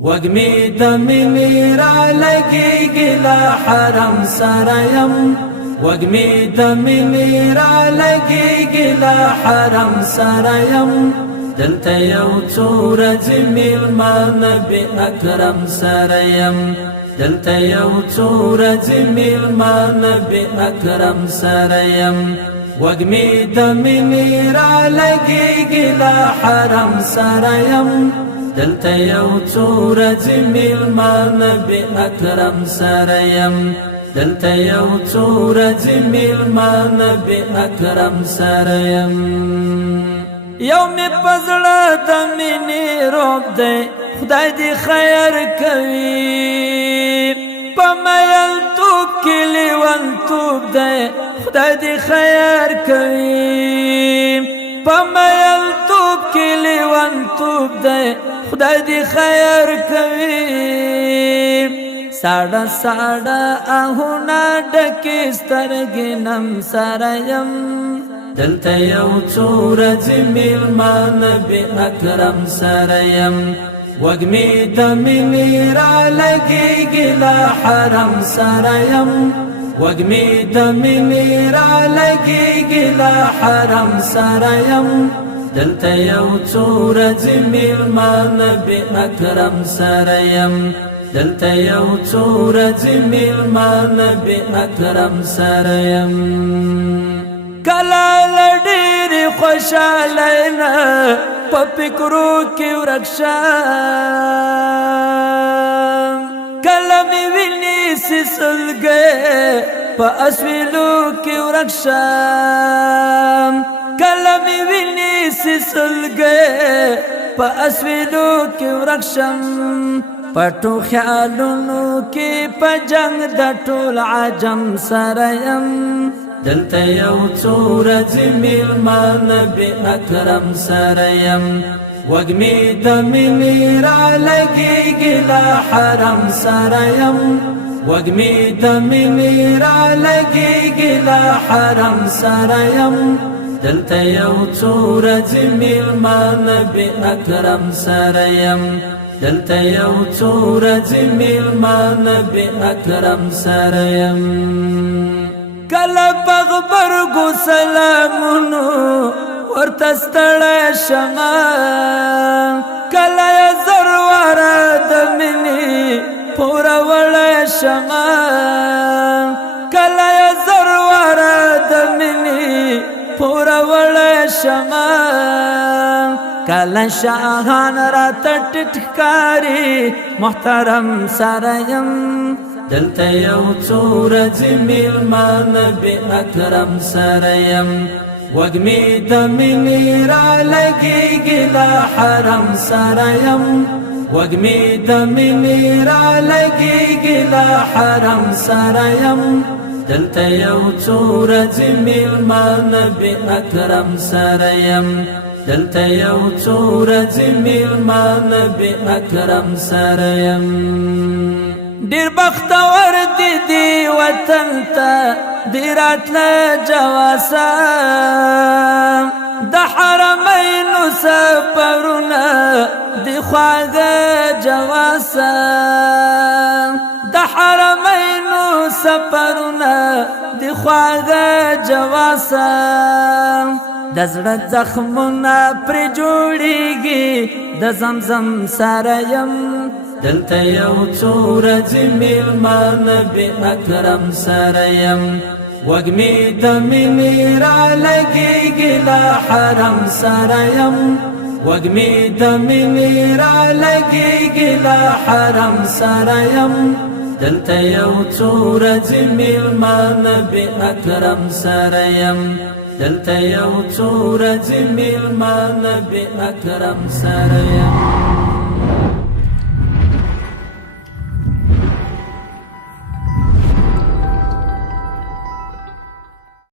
وگمی دمینی را لگیگی لا حرم سرایم وگمی دمینی را لگیگی لا حرم سرایم دلتا یو چورج میلمان بی اکرم سرایم دلتا یو چورج میلمان بی اکرم سرایم وگمی دمینی را لگیگی لا حرم سرایم دلتا یو چورج میلمان بی اکرم سرایم دلتا یو چورج میلمان بی اکرم سرایم یو می پزړه د مینې روب دی خدای دې خیر کوي په میلتوب کې لیونتوب دی خدای دې خیر کوي په میلتوب کې لیونتوب دی خدای دې خیر کوي ساړه ساړه آهونه ډکې سترګې نم سرایم دلتا یو چورج میلمان بی اکرم سرایم وگمی دمینی را لگیگی لا حرم سرایم وگمی دمینی را لگیگی لا حرم سرایم دلتا یو چورج میلمان بی اکرم سرایم دلتا یو چورج میلمان بی اکرم سرایم کلا لډېرې خوشاله نه په فکرو کې ورک شم کله مې ویني سلګۍ په اسویلو کې ورک شم کله مې ویني سلګۍ په اسویلو کې ورک شم پټو خیالونو کې په جنگ د ټول عجم سره یم دلتا یو چورج میلمان بی اکرم سرایم وگمی دمینی را لگیگی لا حرم سرایم وگمی دمینی را لگیگی لا حرم سرایم دلتا یو چورج میلمان بی اکرم سرایم دلتا یو چورج میلمان بی اکرم سرایم کلا بغبرگو سلامونو ورتستړی شمه کلا یا زرواره د مینې پوره وړی شمه کلا یا زرواره د مینې پوره وړی شمه کلا شاهان راته ټیټ ښکاري محترم سره یم دلتا یو چورج میلمان بی اکرم سرایم وگمی دمینی را لگیگی لا حرم سرایم وگمی دمینی را لگیگی لا حرم سرایم دلتا یو چورج میلمان بی اکرم سرایم دلتا یو چورج میلمان بی اکرم سرایم ډیر بختور دی وطن ته دی راتله جواسه د حرمینو سفرونه دی خواږه جواسه د حرمینو سفرونه دی خواږه جواسه د زړه زخمونه پرې جوړیږي د زمزم سره یم دلتا یو چورج میلمان بی اکرم سرایم وگمی دمینی را لگیگی لا حرم سرایم وگمی دمینی را لگیگی لا حرم سرایم دلتا یو چورج میلمان بی اکرم سرایم دلتا یو چورج میلمان بی اکرم سرایم